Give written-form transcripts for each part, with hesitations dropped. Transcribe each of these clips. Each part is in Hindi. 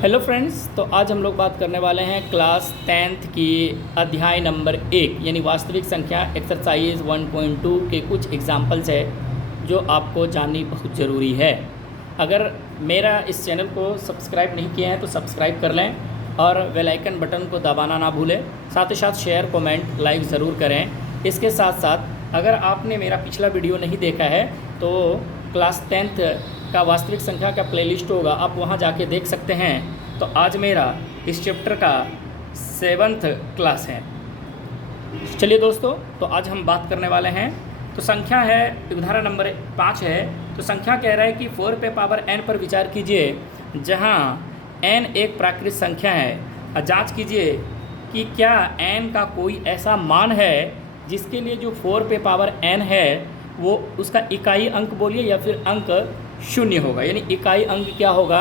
हेलो फ्रेंड्स, तो आज हम लोग बात करने वाले हैं क्लास 10th की अध्याय नंबर 1 यानी वास्तविक संख्या एक्सरसाइज 1.2 के कुछ एग्जाम्पल्स है जो आपको जाननी बहुत ज़रूरी है। अगर मेरा इस चैनल को सब्सक्राइब नहीं किया है तो सब्सक्राइब कर लें और बेल आइकन बटन को दबाना ना भूलें। साथ ही साथ शेयर, कमेंट, लाइक ज़रूर करें। इसके साथ साथ अगर आपने मेरा पिछला वीडियो नहीं देखा है तो क्लास 10th का वास्तविक संख्या का प्लेलिस्ट होगा, आप वहां जाके देख सकते हैं। तो आज मेरा इस चैप्टर का 7th क्लास है। चलिए दोस्तों, तो आज हम बात करने वाले हैं। तो संख्या है, उदाहरण नंबर 5 है। तो संख्या कह रहा है कि 4 पे पावर n पर विचार कीजिए जहां n एक प्राकृतिक संख्या है। जांच कीजिए कि क्या n का कोई ऐसा मान है जिसके लिए जो 4 पे पावर n है वो उसका इकाई अंक बोलिए या फिर अंक शून्य होगा, यानी इकाई अंक क्या होगा,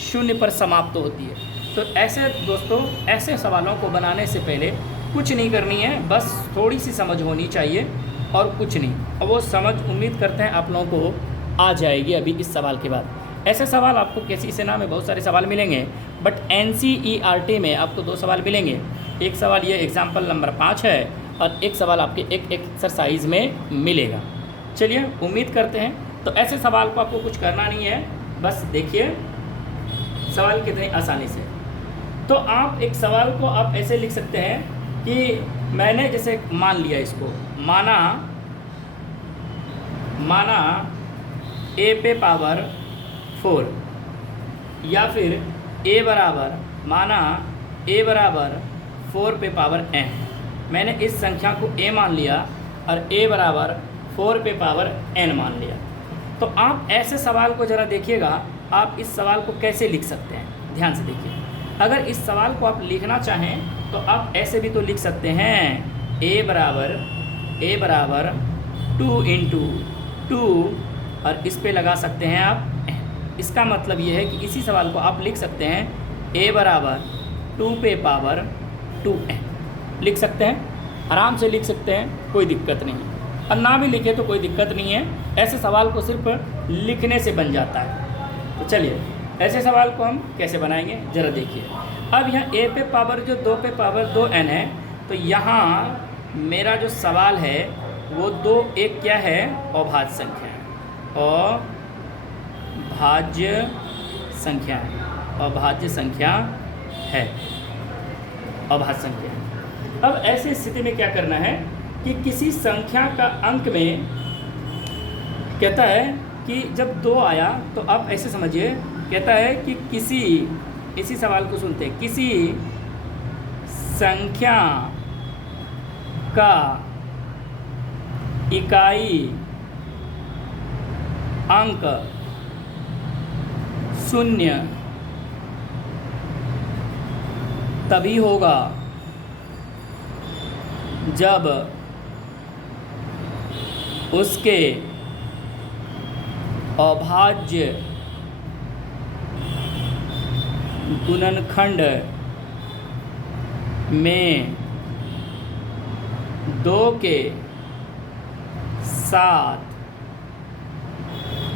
शून्य पर समाप्त होती है। तो ऐसे दोस्तों, ऐसे सवालों को बनाने से पहले कुछ नहीं करनी है, बस थोड़ी सी समझ होनी चाहिए और कुछ नहीं। और वो समझ उम्मीद करते हैं आप लोगों को आ जाएगी अभी इस सवाल के बाद। ऐसे सवाल आपको कैसी सेना में बहुत सारे सवाल मिलेंगे, बट NCERT में आपको 2 सवाल मिलेंगे। एक सवाल ये एग्जाम्पल नंबर 5 है और एक सवाल आपके एक एक्सरसाइज में मिलेगा। चलिए, उम्मीद करते हैं। तो ऐसे सवाल को आपको कुछ करना नहीं है, बस देखिए सवाल कितनी आसानी से। तो आप एक सवाल को आप ऐसे लिख सकते हैं कि मैंने जैसे मान लिया, इसको माना a पे पावर 4 या फिर माना a बराबर 4 पे पावर n। मैंने इस संख्या को a मान लिया और a बराबर 4 पे पावर n मान लिया। तो आप ऐसे सवाल को ज़रा देखिएगा, आप इस सवाल को कैसे लिख सकते हैं, ध्यान से देखिए। अगर इस सवाल को आप लिखना चाहें तो आप ऐसे भी तो लिख सकते हैं, a बराबर 2 इंटू 2 और इस पे लगा सकते हैं आप n। इसका मतलब ये है कि इसी सवाल को आप लिख सकते हैं a बराबर 2 पे पावर 2n। लिख सकते हैं, आराम से लिख सकते हैं, कोई दिक्कत नहीं। और ना भी लिखे तो कोई दिक्कत नहीं है, ऐसे सवाल को सिर्फ लिखने से बन जाता है। तो चलिए, ऐसे सवाल को हम कैसे बनाएंगे ज़रा देखिए। अब यहाँ a पे पावर जो 2 पे पावर 2n है, तो यहाँ मेरा जो सवाल है वो 2 एक क्या है, अभाज्य संख्या है। अभाज्य संख्या है, अभाज्य संख्या है, अभाज्य संख्या है। अब ऐसी स्थिति में क्या करना है कि किसी संख्या का अंक में कहता है कि जब 2 आया तो आप ऐसे समझिए, कहता है कि इसी सवाल को सुनते हैं, किसी संख्या का इकाई अंक 0 तभी होगा जब उसके अभाज्य गुणनखंड में 2 के साथ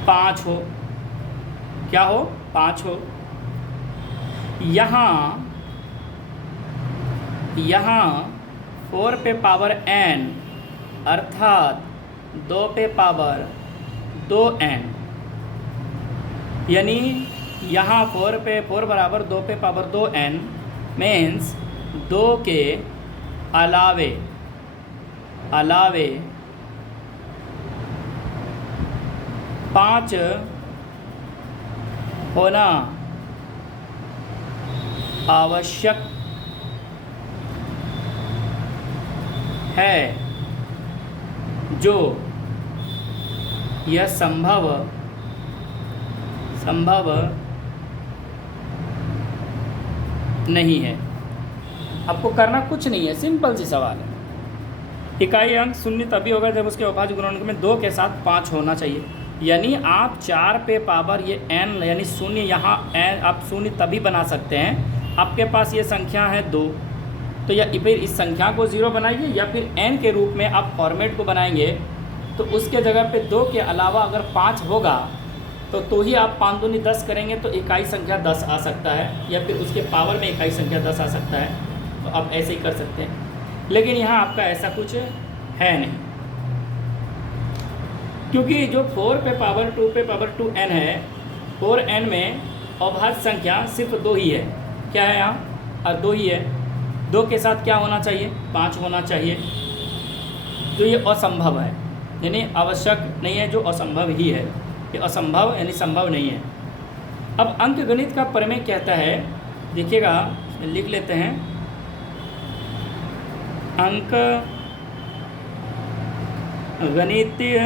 5 हो। क्या हो? 5 हो। यहाँ 4 पे पावर n अर्थात 2 पे पावर 2n, यानी यहाँ 4 बराबर 2 पे पावर 2n मीन्स 2 के अलावे 5 होना आवश्यक है, जो यह संभव नहीं है। आपको करना कुछ नहीं है, सिंपल सी सवाल है। इकाई अंक 0 तभी होगा जब उसके अभाज्य गुणनखंड में 2 के साथ 5 होना चाहिए। यानी आप 4 पे पावर ये n यानी 0, यहाँ n आप 0 तभी बना सकते हैं, आपके पास ये संख्या है 2, तो या फिर इस संख्या को 0 बनाइए या फिर n के रूप में आप फॉर्मेट को बनाएंगे तो उसके जगह पे 2 के अलावा अगर 5 होगा तो ही आप 5 दूनी 10 करेंगे तो इकाई संख्या 10 आ सकता है, या फिर उसके पावर में इकाई संख्या 10 आ सकता है। तो आप ऐसे ही कर सकते हैं, लेकिन यहाँ आपका ऐसा कुछ है नहीं, क्योंकि जो 4 पे पावर 2 पे पावर 2n है, 4n में अभाज्य संख्या सिर्फ 2 ही है। क्या है यहाँ? 2 ही है। 2 के साथ क्या होना चाहिए? 5 होना चाहिए। जो ये असंभव है, यानी आवश्यक नहीं है, जो असंभव ही है। ये असंभव यानी संभव नहीं है। अब अंकगणित का प्रमेय कहता है, देखिएगा लिख लेते हैं, अंक गणितीय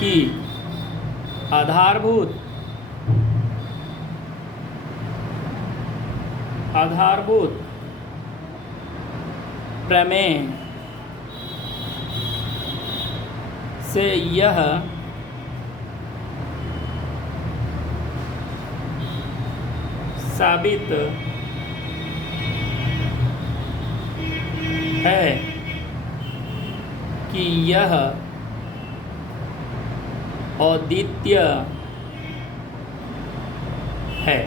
की आधारभूत प्रमेय से यह साबित है कि यह अद्वितीय है।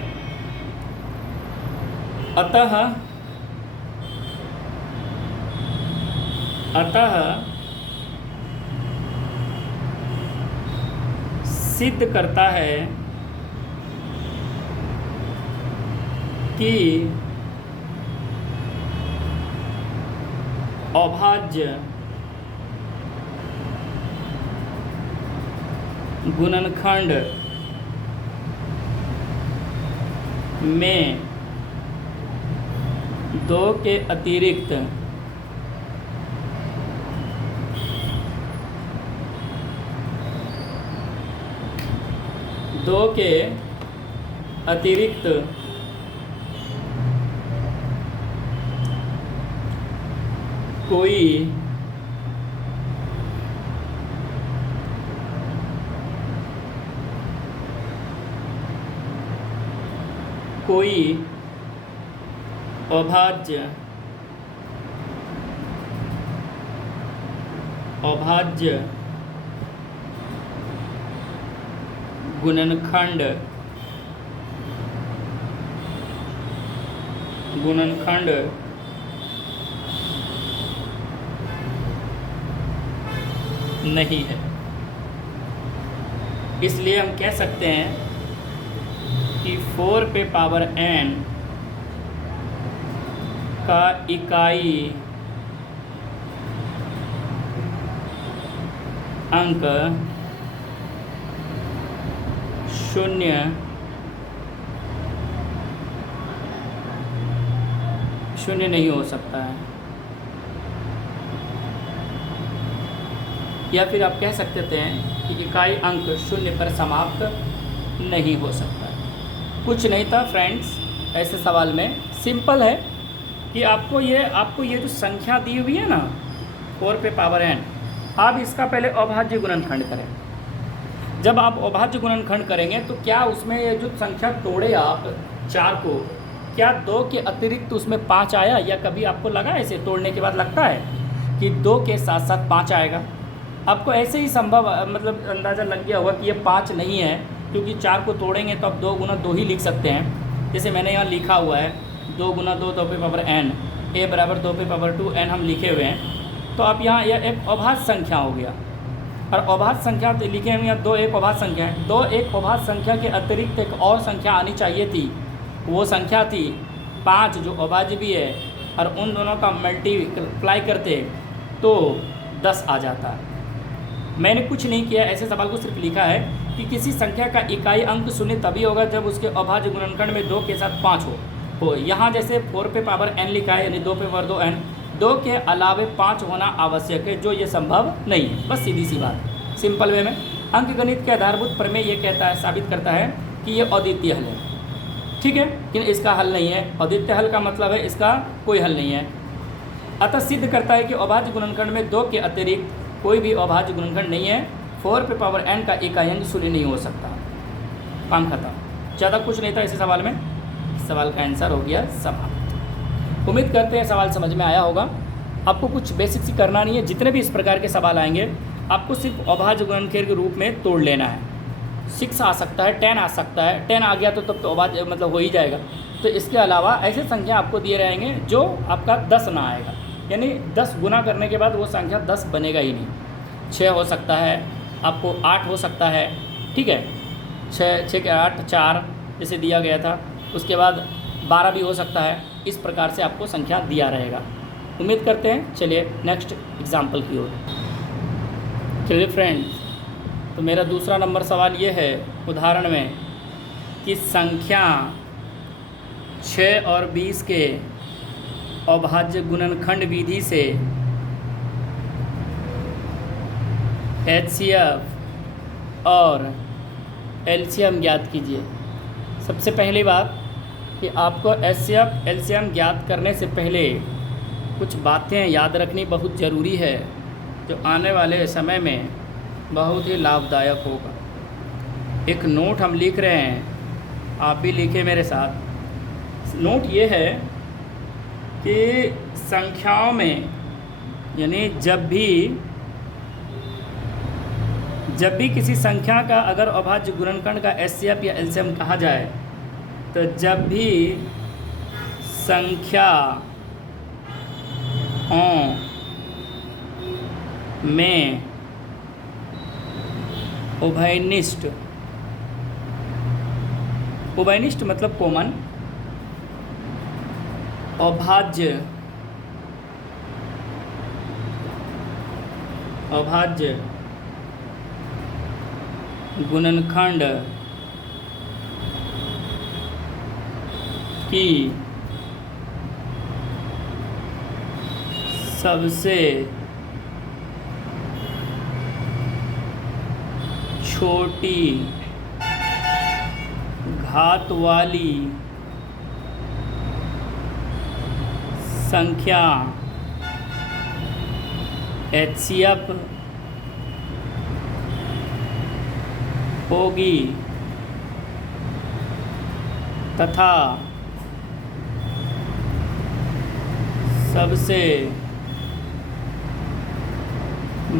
अतः सिद्ध करता है कि अभाज्य गुणनखंड में 2 के अतिरिक्त कोई अभाज्य गुणनखंड नहीं है। इसलिए हम कह सकते हैं कि 4 पे पावर n का इकाई अंक 0 नहीं हो सकता है। या फिर आप कह सकते हैं कि इकाई अंक 0 पर समाप्त नहीं हो सकता है। कुछ नहीं था फ्रेंड्स, ऐसे सवाल में सिंपल है कि आपको ये जो संख्या दी हुई है ना 4 पे पावर n, आप इसका पहले अभाज्य गुणनखंड करें। जब आप अभाज्य गुणनखंड करेंगे तो क्या उसमें ये जो संख्या तोड़े आप 4 को, क्या 2 के अतिरिक्त उसमें 5 आया? या कभी आपको लगा ऐसे तोड़ने के बाद लगता है कि 2 के साथ साथ 5 आएगा? आपको ऐसे ही संभव मतलब अंदाज़ा लग गया होगा कि ये 5 नहीं है, क्योंकि 4 को तोड़ेंगे तो आप 2 गुना 2 ही लिख सकते हैं। जैसे मैंने यहाँ लिखा हुआ है 2 गुना 2 2 पे पावर n, a बराबर 2 पे पावर 2n हम लिखे हुए हैं। तो आप यहाँ यह एक अभाज्य संख्या हो गया, और अभाज्य संख्या तो लिखे हम यहाँ 2 एक अभाज्य संख्या है। 2 एक अभाज्य संख्या के अतिरिक्त एक और संख्या आनी चाहिए थी, वो संख्या थी 5 जो अभाज्य भी है, और उन दोनों का मल्टीप्लाई करते तो 10 आ जाता। मैंने कुछ नहीं किया, ऐसे सवाल को सिर्फ लिखा है कि किसी संख्या का इकाई अंक 0 तभी होगा जब उसके अभाज्य गुणनखंड में 2 के साथ 5 हो। यहाँ जैसे 4 पे पावर n लिखा है, यानी 2 पे पावर 2n, 2 के अलावे 5 होना आवश्यक है, जो ये संभव नहीं है। बस सीधी सी बात, सिंपल वे में। अंकगणित के आधारभूत प्रमेय ये कहता है, साबित करता है कि ये अद्वितीय हल है। ठीक है, लेकिन इसका हल नहीं है। अद्वितीय हल का मतलब है इसका कोई हल नहीं है। अतः सिद्ध करता है कि अभाज्य गुणनखंड में 2 के अतिरिक्त कोई भी अभाज्य गुणनखंड नहीं है। 4 पे पावर n का इकाई अंक 0 नहीं हो सकता। काम खत्म। ज़्यादा कुछ नहीं था इस सवाल में। सवाल का आंसर हो गया समाप्त। उम्मीद करते हैं सवाल समझ में आया होगा। आपको कुछ बेसिक सी करना नहीं है। जितने भी इस प्रकार के सवाल आएंगे आपको सिर्फ अभाज्य गुणनखंड के रूप में तोड़ लेना है। 6 आ सकता है, 10 आ सकता है, 10 आ गया तो तब तो अभाज्य मतलब हो ही जाएगा। तो इसके अलावा ऐसे संख्या आपको दिए रहेंगे जो आपका 10 ना आएगा, यानी 10 गुना करने के बाद वो संख्या 10 बनेगा ही नहीं। 6 हो सकता है, आपको 8 हो सकता है, ठीक है, 6 के 8 4 जैसे दिया गया था, उसके बाद 12 भी हो सकता है। इस प्रकार से आपको संख्या दिया रहेगा। उम्मीद करते हैं। चलिए नेक्स्ट एग्जाम्पल की ओर। चलिए फ्रेंड्स, तो मेरा दूसरा नंबर सवाल ये है उदाहरण में कि संख्या 6 और 20 के अभाज्य गुणनखंड विधि से HCF और LCM ज्ञात कीजिए। सबसे पहली बात कि आपको HCF LCM ज्ञात करने से पहले कुछ बातें याद रखनी बहुत ज़रूरी है, जो आने वाले समय में बहुत ही लाभदायक होगा। एक नोट हम लिख रहे हैं, आप भी लिखे मेरे साथ। नोट ये है कि संख्याओं में, यानी जब भी किसी संख्या का अगर अभाज्य गुणनखंड का HCF या LCM कहा जाए, तो जब भी संख्या में उभयनिष्ठ मतलब कॉमन अभाज्य गुणनखंड की सबसे छोटी घात वाली संख्या HCF होगी तथा सबसे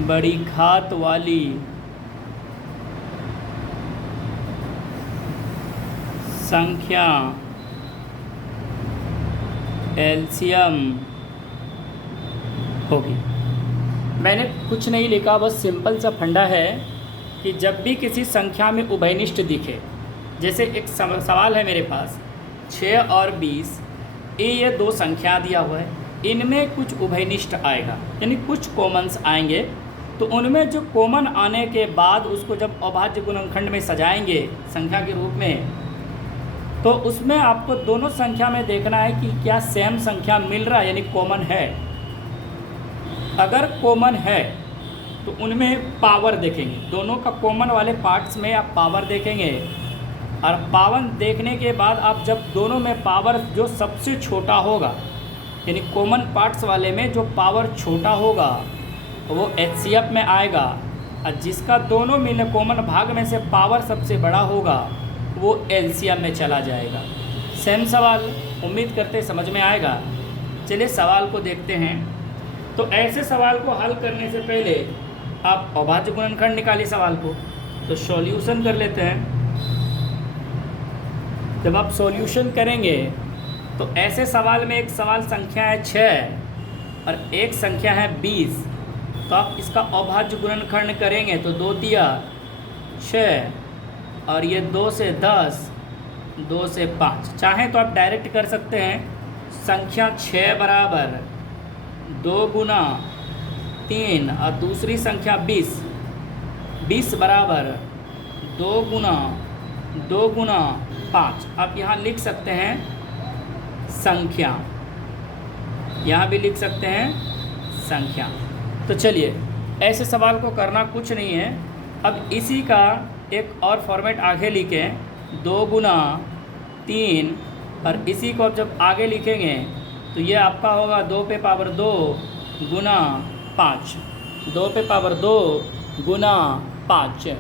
बड़ी घात वाली संख्या LCM होगी। मैंने कुछ नहीं लिखा, बस सिंपल सा फंडा है कि जब भी किसी संख्या में उभयनिष्ठ दिखे, जैसे एक सवाल है मेरे पास 6 और 20, ये दो संख्या दिया हुआ है, इनमें कुछ उभयनिष्ठ आएगा, यानी कुछ कॉमन्स आएंगे। तो उनमें जो कॉमन आने के बाद उसको जब अभाज्य गुणनखंड में सजाएंगे संख्या के रूप में, तो उसमें आपको दोनों संख्या में देखना है कि क्या सेम संख्या मिल रहा है, यानी कॉमन है। अगर कॉमन है तो उनमें पावर देखेंगे, दोनों का कॉमन वाले पार्ट्स में आप पावर देखेंगे, और पावर देखने के बाद आप जब दोनों में पावर जो सबसे छोटा होगा, यानी कॉमन पार्ट्स वाले में जो पावर छोटा होगा वो HCF में आएगा, और जिसका दोनों मिले कॉमन भाग में से पावर सबसे बड़ा होगा वो LCM में चला जाएगा। सेम सवाल, उम्मीद करते समझ में आएगा। चलिए सवाल को देखते हैं। तो ऐसे सवाल को हल करने से पहले आप अभाज्य गुणनखंड निकालिए सवाल को, तो सॉल्यूशन कर लेते हैं। जब आप सॉल्यूशन करेंगे तो ऐसे सवाल में एक सवाल संख्या है 6 और एक संख्या है 20, तो आप इसका अभाज्य गुणनखंड करेंगे तो 2 तिया 6 और ये 2 से 10, 2 से 5। चाहें तो आप डायरेक्ट कर सकते हैं, संख्या 6 बराबर 2 गुना 3 और दूसरी संख्या 20 बराबर 2 गुना 5। आप यहाँ लिख सकते हैं संख्या, यहाँ भी लिख सकते हैं संख्या। तो चलिए ऐसे सवाल को करना कुछ नहीं है। अब इसी का एक और फॉर्मेट आगे लिखें, 2 गुना 3, और इसी को अब जब आगे लिखेंगे तो ये आपका होगा 2 पे पावर 2 गुना 5, 2 पे पावर 2 गुना 5।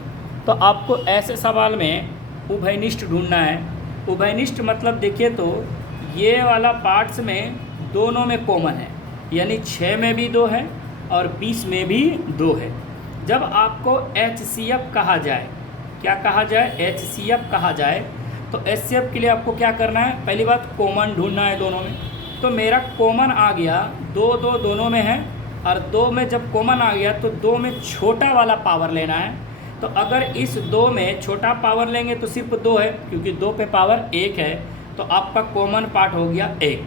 तो आपको ऐसे सवाल में उभयनिष्ठ ढूंढना है। उभयनिष्ठ मतलब देखिए तो ये वाला पार्ट्स में दोनों में कॉमन है, यानी 6 में भी 2 है और 20 में भी 2 है। जब आपको HCF कहा जाए, क्या कहा जाए, HCF कहा जाए, तो HCF के लिए आपको क्या करना है, पहली बात कॉमन ढूंढना है दोनों में। तो मेरा कॉमन आ गया 2 2 दोनों में है, और 2 में जब कॉमन आ गया तो 2 में छोटा वाला पावर लेना है। तो अगर इस 2 में छोटा पावर लेंगे तो सिर्फ 2 है, क्योंकि 2 पे पावर 1 है, तो आपका कॉमन पार्ट हो गया 1।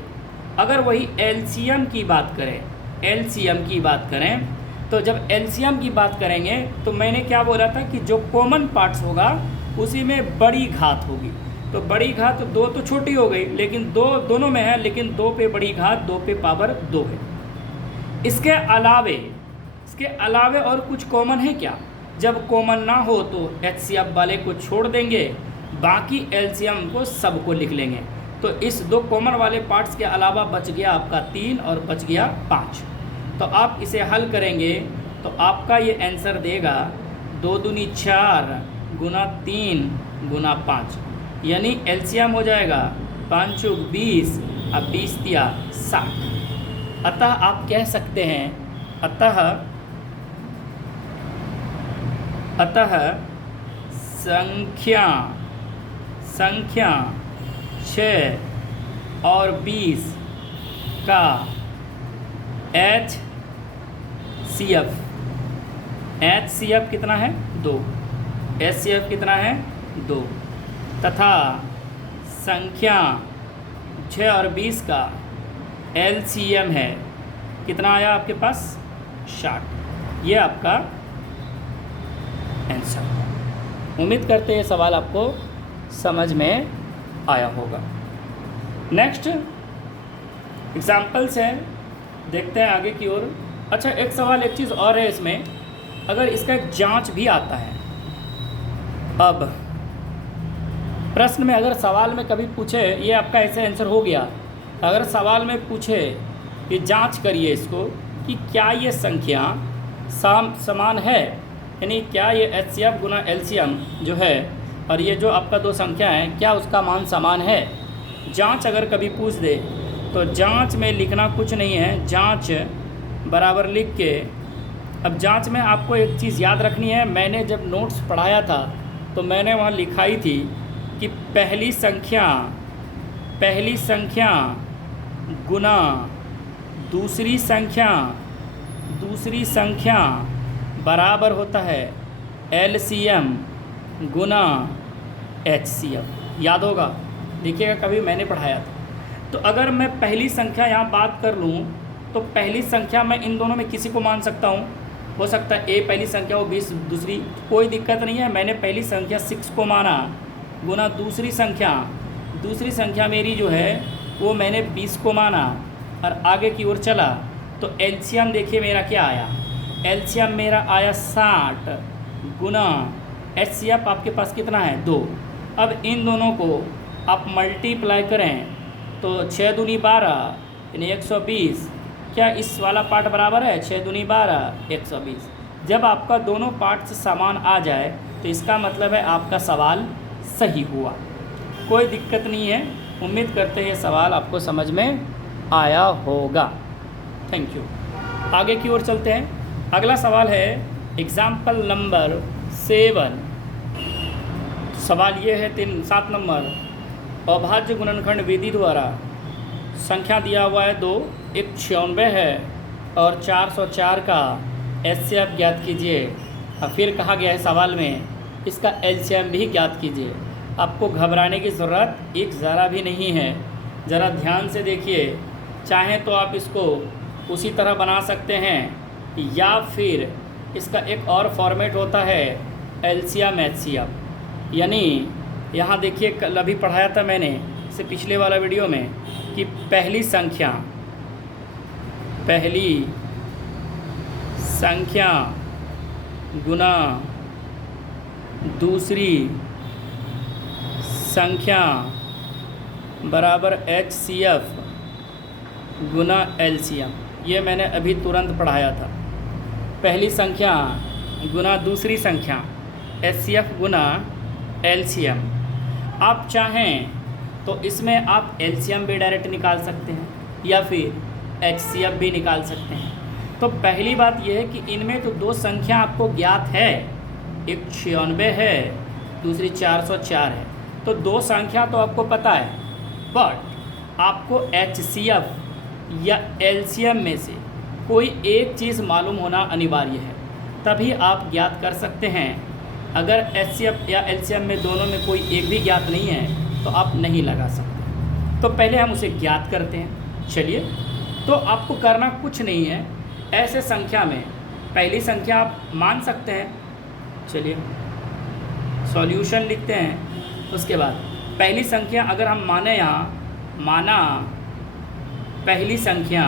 अगर वही LCM की बात करें, LCM की बात करें, तो जब LCM की बात करेंगे तो मैंने क्या बोला था कि जो कॉमन पार्ट्स होगा उसी में बड़ी घात होगी। तो बड़ी घात 2 तो छोटी हो गई, लेकिन 2 दोनों में है, लेकिन 2 पे बड़ी घात 2 पे पावर 2 है। इसके अलावे और कुछ कॉमन है क्या? जब कॉमन ना हो तो HCF वाले को छोड़ देंगे, बाकी LCM को सबको लिख लेंगे। तो इस 2 कॉमन वाले पार्ट्स के अलावा बच गया आपका 3 और बच गया 5। तो आप इसे हल करेंगे तो आपका ये आंसर देगा 2 दूनी 4 गुना 3 गुना 5, यानी LCM हो जाएगा 5 चौक 20 और 20 तिया 60। अतः आप कह सकते हैं, अतः संख्या 6 और 20 का HCF कितना है, 2। HCF कितना है, 2, तथा संख्या 6 और 20 का LCM है, कितना आया आपके पास, 60। ये आपका आंसर। उम्मीद करते हैं ये सवाल आपको समझ में आया होगा। नेक्स्ट एग्जाम्पल्स हैं, देखते हैं आगे की ओर। अच्छा, एक सवाल, एक चीज़ और है इसमें, अगर इसका एक जांच भी आता है। अब प्रश्न में अगर सवाल में कभी पूछे, ये आपका ऐसे आंसर हो गया, अगर सवाल में पूछे कि जांच करिए इसको कि क्या ये संख्या समान है, यानी क्या ये HCF गुना LCM जो है और ये जो आपका 2 संख्या है, क्या उसका मान समान है। जांच अगर कभी पूछ दे तो जांच में लिखना कुछ नहीं है, जांच बराबर लिख के, अब जांच में आपको एक चीज़ याद रखनी है। मैंने जब नोट्स पढ़ाया था तो मैंने वहाँ लिखाई थी कि पहली संख्या गुना दूसरी संख्या बराबर होता है LCM गुना HCF। याद होगा, देखिएगा कभी मैंने पढ़ाया था। तो अगर मैं पहली संख्या यहाँ बात कर लूँ तो पहली संख्या मैं इन दोनों में किसी को मान सकता हूँ, हो सकता है A पहली संख्या हो, 20 दूसरी, कोई दिक्कत नहीं है। मैंने पहली संख्या 6 को माना गुना दूसरी संख्या मेरी जो है वो मैंने 20 को माना और आगे की ओर चला। तो LCM देखिए मेरा क्या आया, LCM मेरा आया 60 गुना HCF आपके पास कितना है, 2। अब इन दोनों को आप मल्टीप्लाई करें तो 6 दूनी 12 यानी 120। क्या इस वाला पार्ट बराबर है, 6 दूनी 12 120। जब आपका दोनों पार्ट्स समान आ जाए तो इसका मतलब है आपका सवाल सही हुआ, कोई दिक्कत नहीं है। उम्मीद करते हैं ये सवाल आपको समझ में आया होगा। Thank you. आगे की ओर चलते हैं। अगला सवाल है एग्जाम्पल नंबर 7। सवाल ये है 7 नंबर, अभाज्य गुणनखंड विधि द्वारा संख्या दिया हुआ है 2, एक 96 है और 404 का HCF ज्ञात कीजिए। फिर कहा गया है सवाल में इसका LCM भी ज्ञात कीजिए। आपको घबराने की ज़रूरत एक ज़रा भी नहीं है, ज़रा ध्यान से देखिए। चाहें तो आप इसको उसी तरह बना सकते हैं या फिर इसका एक और फॉर्मेट होता है LCM HCF। यानी यहाँ देखिए, कल अभी पढ़ाया था मैंने इससे पिछले वाला वीडियो में कि पहली संख्या गुना दूसरी संख्या बराबर HCF गुना LCM। ये मैंने अभी तुरंत पढ़ाया था। पहली संख्या गुना दूसरी संख्या HCF गुना LCM। आप चाहें तो इसमें आप LCM भी डायरेक्ट निकाल सकते हैं या फिर HCF भी निकाल सकते हैं। तो पहली बात यह है कि इनमें तो दो संख्या आपको ज्ञात है, एक 96 है, दूसरी 404 है। तो दो संख्या तो आपको पता है, बट आपको HCF या LCM में से कोई एक चीज़ मालूम होना अनिवार्य है, तभी आप ज्ञात कर सकते हैं। अगर HCF या LCM में दोनों में कोई एक भी ज्ञात नहीं है तो आप नहीं लगा सकते। तो पहले हम उसे ज्ञात करते हैं। चलिए, तो आपको करना कुछ नहीं है। ऐसे संख्या में पहली संख्या आप मान सकते हैं। चलिए सॉल्यूशन लिखते हैं। उसके बाद पहली संख्या अगर हम माने, यहाँ माना पहली संख्या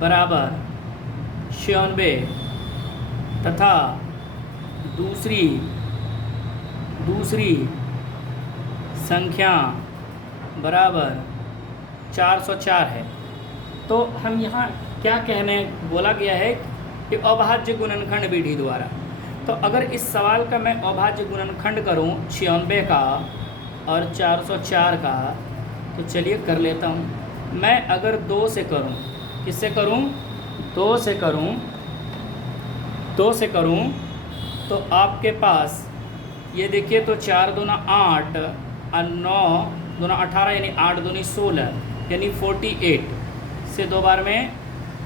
बराबर 96 तथा दूसरी संख्या बराबर 404 है। तो हम यहाँ क्या कहने बोला गया है कि अभाज्य गुणनखंड विधि द्वारा। तो अगर इस सवाल का मैं अभाज्य गुणनखंड करूँ 96 का और 404 का, तो चलिए कर लेता हूँ। मैं अगर 2 से करूँ, किससे करूँ? 2 से करूँ तो आपके पास ये देखिए, तो 4 दूना 8 और 9 दूना 18 यानी 8 दूनी 16 यानी 48 से 2 बार में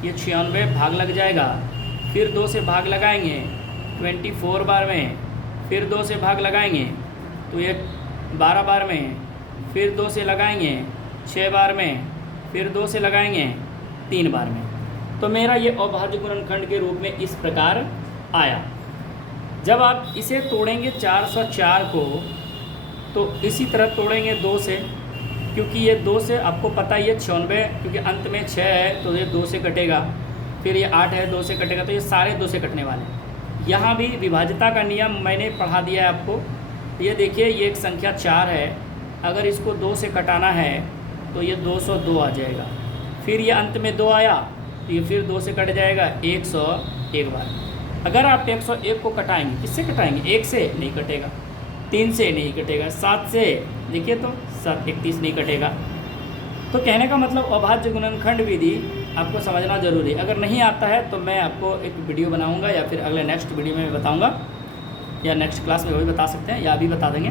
ये 96 भाग लग जाएगा। फिर 2 से भाग लगाएंगे 24 बार में, फिर 2 से भाग लगाएंगे तो ये 12 बार में, फिर 2 से लगाएंगे 6 बार में, फिर 2 से लगाएंगे 3 बार में। तो मेरा ये अभाज्य गुणनखंड के रूप में इस प्रकार आया। जब आप इसे तोड़ेंगे 404 को, तो इसी तरह तोड़ेंगे 2 से, क्योंकि ये 2 से आपको पता ही है 96, क्योंकि अंत में 6 है तो ये 2 से कटेगा, फिर ये 8 है 2 से कटेगा, तो ये सारे 2 से कटने वाले हैं। यहाँ भी विभाज्यता का नियम मैंने पढ़ा दिया है आपको। ये देखिए, ये एक संख्या 4 है, अगर इसको 2 से कटाना है तो ये 202 आ जाएगा। फिर ये अंत में 2 आया तो ये फिर 2 से कट जाएगा 101 बार। अगर आप 101 को कटाएंगे, किससे कटाएंगे? 1 से नहीं कटेगा, 3 से नहीं कटेगा, 7 से देखिए तो 31 नहीं कटेगा। तो कहने का मतलब अभाज्य गुणनखंड विधि आपको समझना जरूरी है। अगर नहीं आता है तो मैं आपको एक वीडियो बनाऊंगा या फिर अगले नेक्स्ट वीडियो में बताऊंगा, या नेक्स्ट क्लास में भी बता सकते हैं या अभी बता देंगे।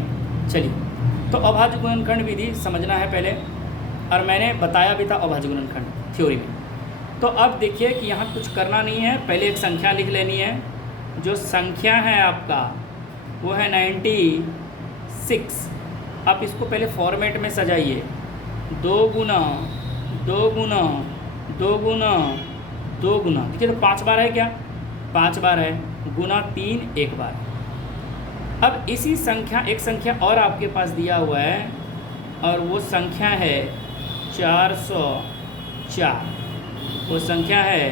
चलिए, तो अभाज्य गुणनखंड विधि समझना है पहले, और मैंने बताया भी था अभाज्य गुणनखंड थ्योरी में। तो अब देखिए कि यहाँ कुछ करना नहीं है, पहले एक संख्या लिख लेनी है। जो संख्या है आपका वो है 96। आप इसको पहले फॉर्मेट में सजाइए, 2 गुना 2 गुना 2 गुना 2 गुना, देखिए तो 5 बार है क्या? 5 बार है, गुना 3 1 बार। अब इसी संख्या, एक संख्या और आपके पास दिया हुआ है, और वो संख्या है 404। वो संख्या है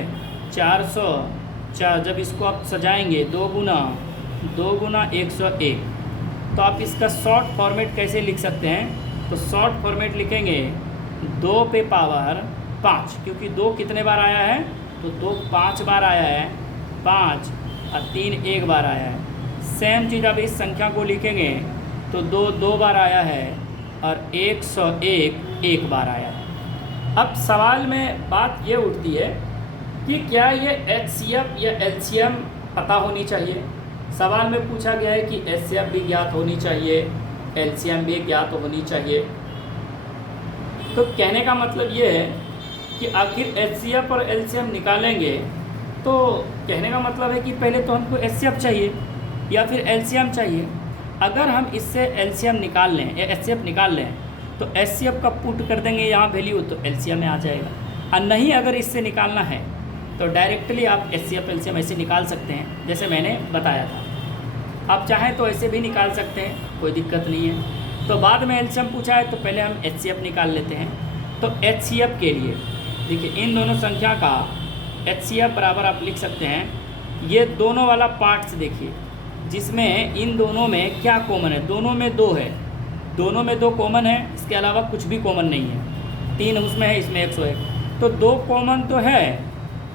404। जब इसको आप सजाएंगे 2 गुना 101, तो आप इसका शॉर्ट फॉर्मेट कैसे लिख सकते हैं? तो शॉर्ट फॉर्मेट लिखेंगे 2 पे पावर 5, क्योंकि 2 कितने बार आया है? तो 2 5 बार आया है, 5 और 3 1 बार आया है। सेम चीज़ अब इस संख्या को लिखेंगे तो 2 2 बार आया है और 101 1 बार आया है। अब सवाल में बात ये उठती है कि क्या ये HCF या LCM पता होनी चाहिए? सवाल में पूछा गया है कि HCF भी ज्ञात होनी चाहिए, LCM भी ज्ञात होनी चाहिए। तो कहने का मतलब ये है कि आखिर HCF और LCM निकालेंगे, तो कहने का मतलब है कि पहले तो हमको HCF चाहिए या फिर LCM चाहिए। अगर हम इससे LCM निकाल लें या HCF निकाल लें तो HCF का पुट कर देंगे यहाँ वैल्यू, तो LCM में आ जाएगा। और नहीं अगर इससे निकालना है तो डायरेक्टली आप HCF LCM ऐसे निकाल सकते हैं जैसे मैंने बताया था। आप चाहें तो ऐसे भी निकाल सकते हैं, कोई दिक्कत नहीं है। तो बाद में LCM पूछा है तो पहले हम HCF निकाल लेते हैं। तो HCF के लिए देखिए, इन दोनों संख्या का HCF बराबर आप लिख सकते हैं, ये दोनों वाला पार्ट्स देखिए, जिसमें इन दोनों में क्या कॉमन है? दोनों में 2 है, दोनों में 2 कॉमन है, इसके अलावा कुछ भी कॉमन नहीं है। 3 उसमें है, इसमें 101, तो 2 कॉमन तो है,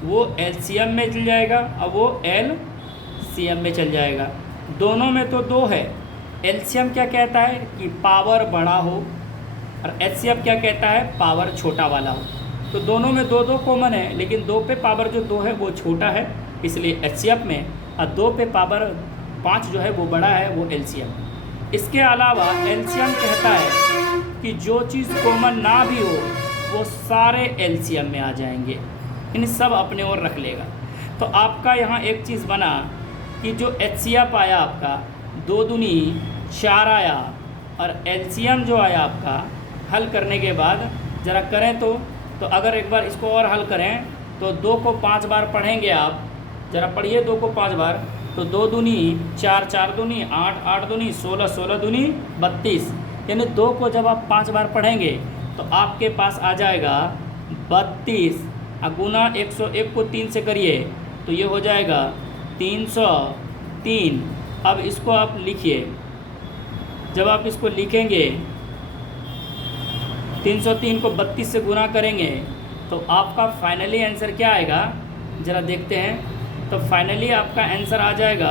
वो LCM में चल जाएगा और वो LCM में चल जाएगा। दोनों में तो 2 है, एलसीएम क्या कहता है कि पावर बड़ा हो, और एचसीएफ क्या कहता है, पावर छोटा वाला हो। तो दोनों में दो दो कॉमन है, लेकिन 2 पे पावर जो 2 है वो छोटा है, इसलिए एचसीएफ में, और 2 पे पावर 5 जो है वो बड़ा है, वो एलसीएम। इसके अलावा एलसीएम कहता है कि जो चीज़ कॉमन ना भी हो वो सारे एलसीएम में आ जाएंगे, इन सब अपने ओर रख लेगा। तो आपका यहाँ एक चीज़ बना कि जो एचसीएफ आया आपका 2 दूनी 4 आया, और एलसीएम जो आया आपका हल करने के बाद ज़रा करें तो अगर एक बार इसको और हल करें तो 2 को 5 बार पढ़ेंगे आप, ज़रा पढ़िए 2 को 5 बार, तो 2 दूनी 4, 4 दूनी 8, 8 दूनी 16, 16 दूनी 32, यानी 2 को जब आप 5 बार पढ़ेंगे तो आपके पास आ जाएगा 32, गुना 101 को 3 से करिए तो ये हो जाएगा 303। अब इसको आप लिखिए, जब आप इसको लिखेंगे 303 को 32 से गुना करेंगे तो आपका फाइनली आंसर क्या आएगा, ज़रा देखते हैं। तो फाइनली आपका आंसर आ जाएगा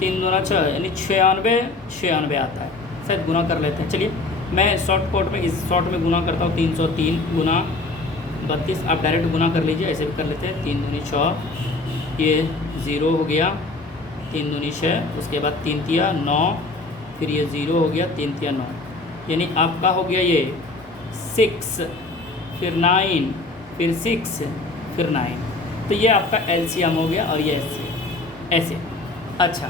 3 दूना 6, यानी 96 आता है। शायद गुना कर लेते हैं, चलिए मैं शॉर्टकट में इस शॉर्ट में गुना करता हूँ। 303 गुना 32, आप डायरेक्ट गुना कर लीजिए, ऐसे भी कर लेते हैं। 3 दूनी 6, ये 0 हो गया, 3 दूनी 6, उसके बाद 3 तिया 9, फिर ये 0 हो गया, 3 तिया 9, यानी आपका हो गया ये 6, फिर 9, फिर 6, फिर 9। तो ये आपका एलसीएम हो गया, और ये ऐसे। अच्छा,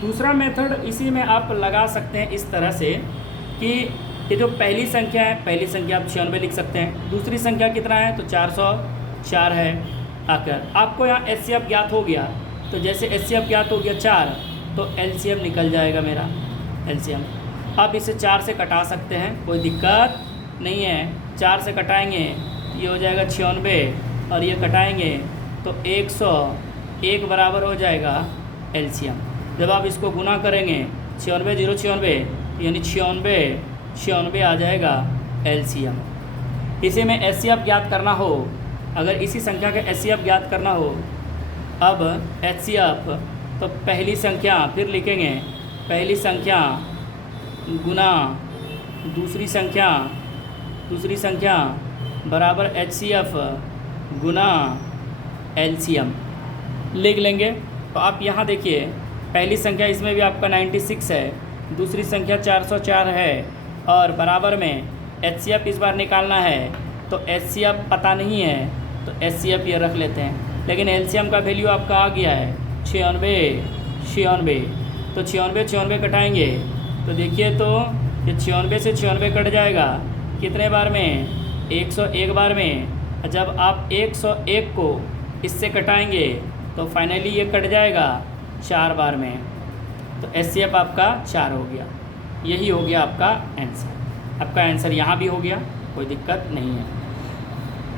दूसरा मेथड इसी में आप लगा सकते हैं इस तरह से कि ये जो पहली संख्या है, पहली संख्या आप 96 लिख सकते हैं। दूसरी संख्या कितना है, तो 404 है। आकर आपको यहाँ एचसीएफ ज्ञात हो गया, तो जैसे एचसीएफ ज्ञात हो गया 4, तो एलसीएम निकल जाएगा मेरा एलसीएम। आप इसे 4 से कटा सकते हैं, कोई दिक्कत नहीं है। 4 से कटाएंगे ये हो जाएगा 96, और ये कटाएंगे तो 101 बराबर हो जाएगा एलसीएम। जब आप इसको गुना करेंगे 96 0 96, यानी 96 आ जाएगा एलसीएम। इसी में एचसीएफ ज्ञात करना हो, अगर इसी संख्या का एचसीएफ ज्ञात करना हो, अब एचसीएफ तो पहली संख्या फिर लिखेंगे, पहली संख्या गुना दूसरी संख्या बराबर एचसीएफ गुना एलसीएम लिख लेंगे। तो आप यहाँ देखिए, पहली संख्या इसमें भी आपका 96 है, दूसरी संख्या 404 है, और बराबर में एचसीएफ इस बार निकालना है। तो एचसीएफ पता नहीं है तो एचसीएफ ये रख लेते हैं, लेकिन एलसीएम का वैल्यू आपका आ गया है 96। तो 96 कटाएंगे तो देखिए, तो ये 96 से 96 कट जाएगा कितने बार में, 101 बार में। जब आप 101 को इससे कटाएंगे तो फाइनली ये कट जाएगा 4 बार में। तो एचसीएफ आपका 4 हो गया। यही हो गया आपका आंसर। आपका आंसर यहाँ भी हो गया, कोई दिक्कत नहीं है।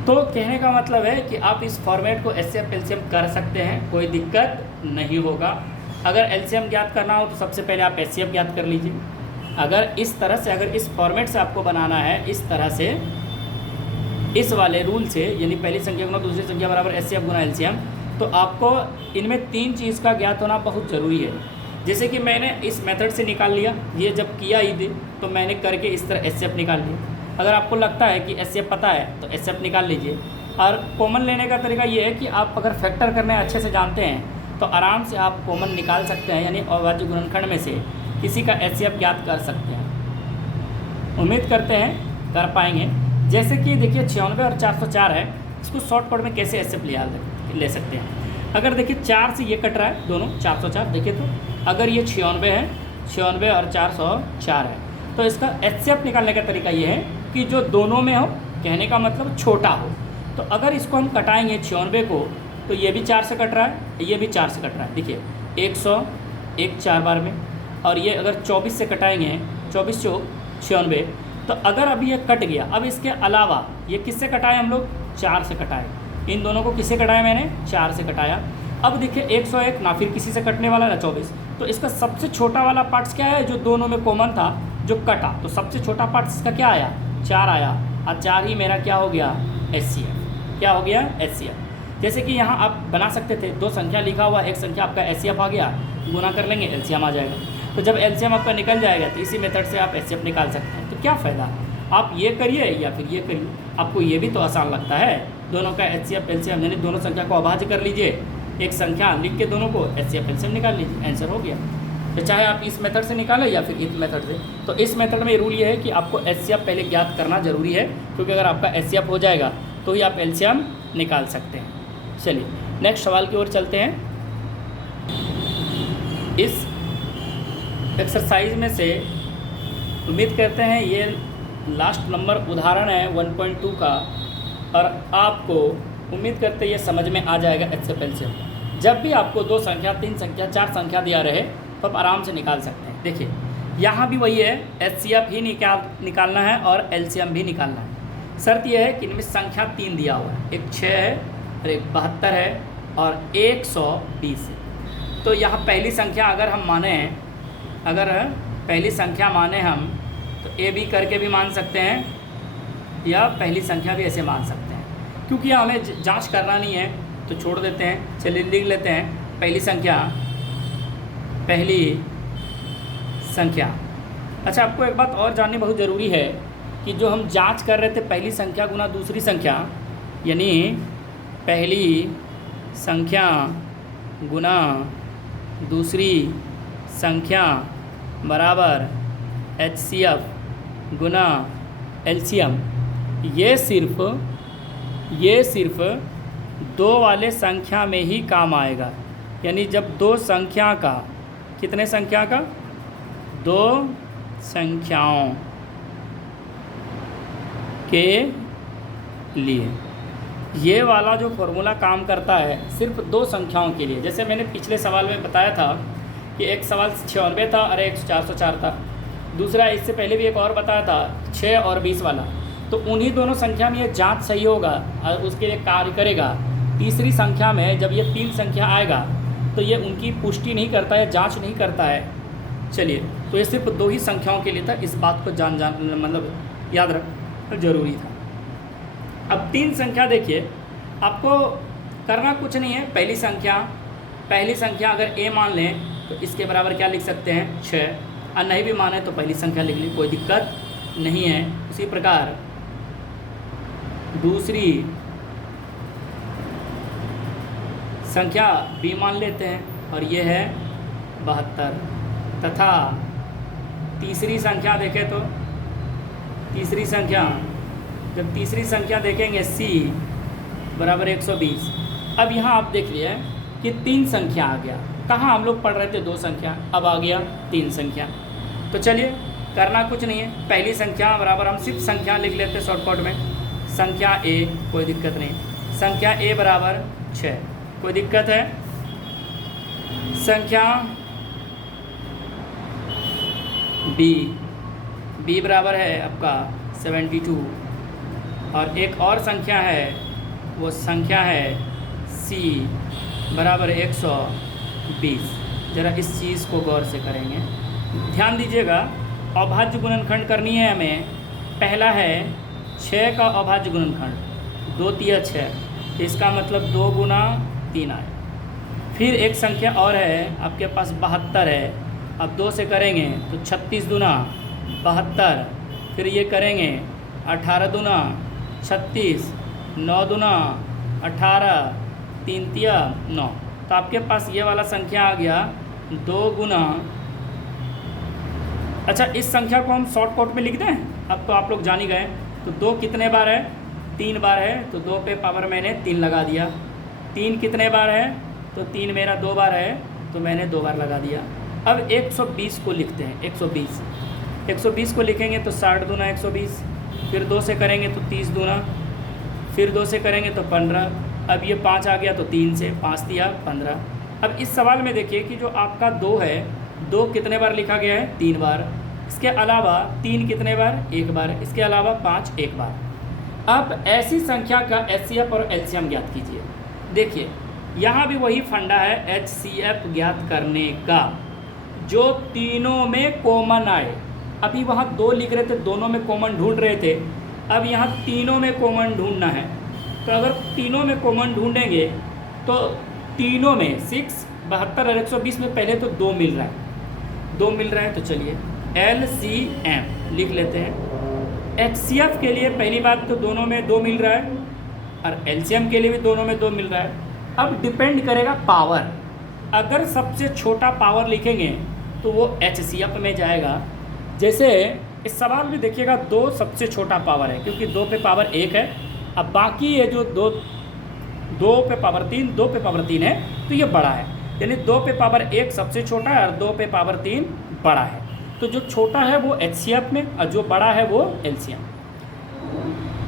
तो कहने का मतलब है कि आप इस फॉर्मेट को एचसीएफ एलसीएम कर सकते हैं, कोई दिक्कत नहीं होगा। अगर एलसीएम ज्ञात करना हो तो सबसे पहले आप एचसीएफ ज्ञात कर लीजिए। अगर इस तरह से, अगर इस फॉर्मेट से आपको बनाना है, इस तरह से, इस वाले रूल से, यानी पहली संख्या गुना दूसरी संख्या बराबर एचसीएफ गुना एलसीएम, तो आपको इनमें 3 चीज़ का ज्ञात होना बहुत ज़रूरी है। जैसे कि मैंने इस मेथड से निकाल लिया, ये जब किया ही तो मैंने करके इस तरह एचसीएफ निकाल लिया। अगर आपको लगता है कि एचसीएफ पता है तो एचसीएफ निकाल लीजिए। और कॉमन लेने का तरीका ये है कि आप अगर फैक्टर करने अच्छे से जानते हैं तो आराम से आप कॉमन निकाल सकते हैं, यानी अविभाज्य गुणनखंड में से किसी का एचसीएफ ज्ञात कर सकते हैं। उम्मीद करते हैं कर पाएंगे। जैसे कि देखिए 96 और 404 है, इसको शॉर्टकट में कैसे एचसीएफ ले सकते हैं। अगर देखिए 4 से ये कट रहा है, दोनों 404, देखिए तो अगर ये 96 है, 96 और 404 है, तो इसका एचसीएफ निकालने का तरीका ये है कि जो दोनों में हो, कहने का मतलब छोटा हो। तो अगर इसको हम कटाएंगे 96 को, तो ये भी 4 से कट रहा है, ये भी 4 से कट रहा है। देखिए 101 4 बार में, और ये अगर 24 से कटाएंगे, 24 चौक 96, तो अगर अभी ये कट गया, अब इसके अलावा ये किससे कटाए हम लोग, 4 से कटाए। इन दोनों को किससे कटाया मैंने, 4 से कटाया। अब देखिए 101 ना फिर किसी से कटने वाला ना 24, तो इसका सबसे छोटा वाला पार्ट्स क्या है, जो दोनों में कॉमन था, जो कटा, तो सबसे छोटा पार्ट्स इसका क्या आया, 4 आया। और 4 ही मेरा क्या हो गया, एचसीएफ। क्या हो गया, एचसीएफ। जैसे कि यहाँ आप बना सकते थे, 2 संख्या लिखा हुआ, एक संख्या आपका एचसीएफ आ गया, गुना कर लेंगे एलसीएम आ जाएगा। तो जब एलसीएम आपका निकल जाएगा तो इसी मेथड से आप एचसीएफ निकाल सकते हैं। तो क्या फ़ायदा, आप ये करिए या फिर ये करिए, आपको ये भी तो आसान लगता है। दोनों का एचसीएफ एलसीएम यानी दोनों संख्या को अभाज्य कर लीजिए, एक संख्या लिख के दोनों को एचसीएफ एलसीएम निकाल लीजिए, आंसर हो गया। तो चाहे आप इस मेथड से निकालें या फिर इस मेथड से। तो इस मेथड में रूल ये है कि आपको एचसीएफ पहले ज्ञात करना जरूरी है, क्योंकि अगर आपका एचसीएफ हो जाएगा तो ही आप एलसीएम निकाल सकते हैं। चलिए नेक्स्ट सवाल की ओर चलते हैं। इस एक्सरसाइज में से उम्मीद करते हैं ये लास्ट नंबर उदाहरण है 1.2 का, और आपको उम्मीद करते ये समझ में आ जाएगा एचसीएफ एलसीएम। जब भी आपको 2 संख्या 3 संख्या 4 संख्या दिया रहे तो आप आराम से निकाल सकते हैं। देखिए यहाँ भी वही है, एचसीएफ ही निकालना है और एलसीएम भी निकालना है। शर्त यह है कि इनमें संख्या 3 दिया हुआ है, एक 6 है और एक 72 है और 120 है। तो यहाँ पहली संख्या अगर हम माने, अगर पहली संख्या माने हम, तो ए बी करके भी मान सकते हैं या पहली संख्या भी ऐसे मान सकते हैं। क्योंकि हमें जांच करना नहीं है तो छोड़ देते हैं। चलिए लिख लेते हैं पहली संख्या, पहली संख्या। अच्छा, आपको एक बात और जाननी बहुत ज़रूरी है कि जो हम जांच कर रहे थे पहली संख्या गुना दूसरी संख्या, यानी पहली संख्या गुना दूसरी संख्या बराबर एचसीएफ गुना एलसीएम, ये सिर्फ 2 वाले संख्या में ही काम आएगा। यानी जब 2 संख्या का, कितने संख्या का, 2 संख्याओं के लिए ये वाला जो फॉर्मूला काम करता है सिर्फ 2 संख्याओं के लिए। जैसे मैंने पिछले सवाल में बताया था कि एक सवाल 96 था और एक 404 था, दूसरा इससे पहले भी एक और बताया था 6 और 20 वाला। तो उन्हीं दोनों संख्या में ये जांच सही होगा और उसके लिए कार्य करेगा। तीसरी संख्या में जब ये 3 संख्या आएगा तो ये उनकी पुष्टि नहीं करता है, जांच नहीं करता है। चलिए, तो ये सिर्फ 2 ही संख्याओं के लिए था, इस बात को मतलब याद रखना जरूरी था। अब 3 संख्या देखिए, आपको करना कुछ नहीं है। पहली संख्या अगर a मान लें तो इसके बराबर क्या लिख सकते हैं, 6, और नहीं भी माने तो पहली संख्या लिख ली, कोई दिक्कत नहीं है। उसी प्रकार दूसरी संख्या b मान लेते हैं और ये है 72, तथा तीसरी संख्या देखें तो तीसरी संख्या देखेंगे c बराबर 120। अब यहाँ आप देख लिए कि 3 संख्या आ गया। कहाँ हम लोग पढ़ रहे थे 2 संख्या, अब आ गया 3 संख्या। तो चलिए करना कुछ नहीं है, पहली संख्या बराबर हम सिर्फ संख्या लिख लेते हैं शॉर्टकट में, संख्या a, कोई दिक्कत नहीं। संख्या a बराबर 6, कोई दिक्कत है। संख्या b बराबर है आपका 72, और एक और संख्या है, वो संख्या है c बराबर 120। ज़रा इस चीज़ को गौर से करेंगे, ध्यान दीजिएगा। अभाज्य गुणनखंड करनी है हमें। पहला है 6 का अभाज्य गुणनखंड, 2 तिया 6, तो इसका मतलब 2 गुना 3 आए। फिर एक संख्या और है आपके पास 72 है, अब 2 से करेंगे तो 36 दूना 72, फिर ये करेंगे 18 दूना 36, 9 दूना 18, 3 तिया 9। तो आपके पास ये वाला संख्या आ गया 2 गुना, अच्छा इस संख्या को हम शॉर्टकट में लिख दें, अब तो आप लोग जान ही गए। तो 2 कितने बार है, 3 बार है, तो 2 पे पावर मैंने 3 लगा दिया। 3 कितने बार है, तो 3 मेरा 2 बार है, तो मैंने 2 बार लगा दिया। अब 120 को लिखते हैं, 120 को लिखेंगे तो 60 दूना 120, फिर 2 से करेंगे तो 30 दूना, फिर 2 से करेंगे तो 15, अब ये 5 आ गया तो 3 से 5 दिया 15। अब इस सवाल में देखिए कि जो आपका 2 है, 2 कितने बार लिखा गया है, 3 बार। इसके अलावा 3 कितने बार, 1 बार। इसके अलावा 5 1 बार। अब ऐसी संख्या का एचसीएफ और एलसीएम ज्ञात कीजिए। देखिए यहाँ भी वही फंडा है एचसीएफ ज्ञात करने का, जो तीनों में कॉमन आए। अभी वहाँ 2 लिख रहे थे, दोनों में कॉमन ढूंढ रहे थे, अब यहाँ तीनों में कॉमन ढूंढना है। तो अगर तीनों में कॉमन ढूंढेंगे तो तीनों में 6, 72 और 120 में पहले तो 2 मिल रहा है, 2 मिल रहा है, तो चलिए LCM लिख लेते हैं। HCF के लिए पहली बात तो दोनों में 2 मिल रहा है और LCM के लिए भी दोनों में 2 मिल रहा है। अब डिपेंड करेगा पावर, अगर सबसे छोटा पावर लिखेंगे तो वो HCF में जाएगा। जैसे इस सवाल में देखिएगा 2 सबसे छोटा पावर है, क्योंकि 2 पे पावर 1 है। अब बाकी ये जो 2 पे पावर 3, 2 पे पावर 3 है, तो ये बड़ा है, यानी 2 पे पावर 1 सबसे छोटा है और 2 पे पावर 3 बड़ा है। तो जो छोटा है वो HCF में और जो बड़ा है वो LCM।